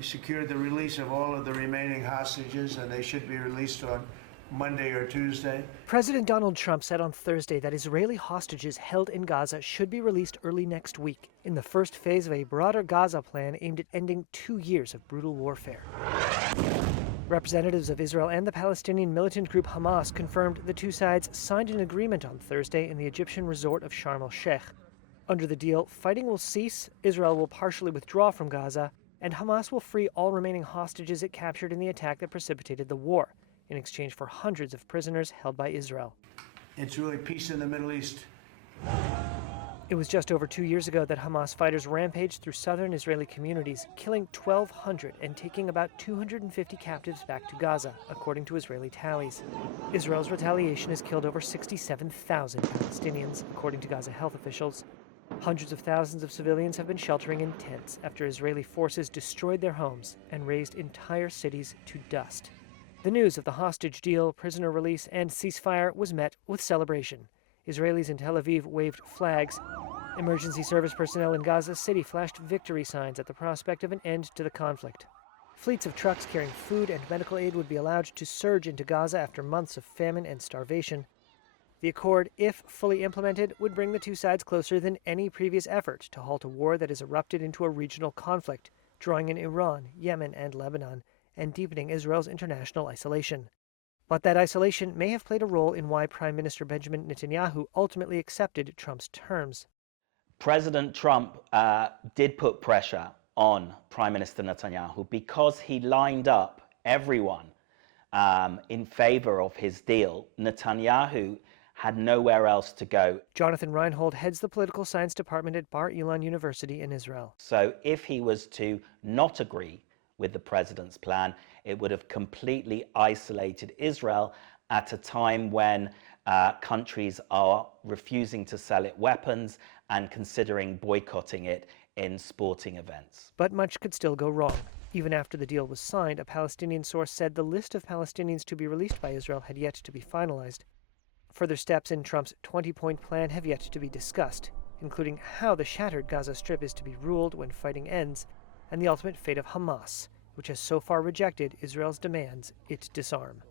We secured the release of all of the remaining hostages, and they should be released on Monday or Tuesday. President Donald Trump said on Thursday that Israeli hostages held in Gaza should be released early next week in the first phase of a broader Gaza plan aimed at ending 2 years of brutal warfare. Representatives of Israel and the Palestinian militant group Hamas confirmed the two sides signed an agreement on Thursday in the Egyptian resort of Sharm el-Sheikh. Under the deal, fighting will cease, Israel will partially withdraw from Gaza, and Hamas will free all remaining hostages it captured in the attack that precipitated the war, in exchange for hundreds of prisoners held by Israel. It's really peace in the Middle East. It was just over 2 years ago that Hamas fighters rampaged through southern Israeli communities, killing 1,200 and taking about 250 captives back to Gaza, according to Israeli tallies. Israel's retaliation has killed over 67,000 Palestinians, according to Gaza health officials. Hundreds of thousands of civilians have been sheltering in tents after Israeli forces destroyed their homes and razed entire cities to dust. The news of the hostage deal, prisoner release, and ceasefire was met with celebration. Israelis in Tel Aviv waved flags. Emergency service personnel in Gaza City flashed victory signs at the prospect of an end to the conflict. Fleets of trucks carrying food and medical aid would be allowed to surge into Gaza after months of famine and starvation. The accord, if fully implemented, would bring the two sides closer than any previous effort to halt a war that has erupted into a regional conflict, drawing in Iran, Yemen, and Lebanon, and deepening Israel's international isolation. But that isolation may have played a role in why Prime Minister Benjamin Netanyahu ultimately accepted Trump's terms. President Trump did put pressure on Prime Minister Netanyahu because he lined up everyone in favor of his deal. Netanyahu had nowhere else to go. Jonathan Reinhold heads the political science department at Bar Ilan University in Israel. So if he was to not agree with the president's plan, it would have completely isolated Israel at a time when countries are refusing to sell it weapons and considering boycotting it in sporting events. But much could still go wrong. Even after the deal was signed, a Palestinian source said the list of Palestinians to be released by Israel had yet to be finalized. Further steps in Trump's 20-point plan have yet to be discussed, including how the shattered Gaza Strip is to be ruled when fighting ends, and the ultimate fate of Hamas, which has so far rejected Israel's demands it disarm.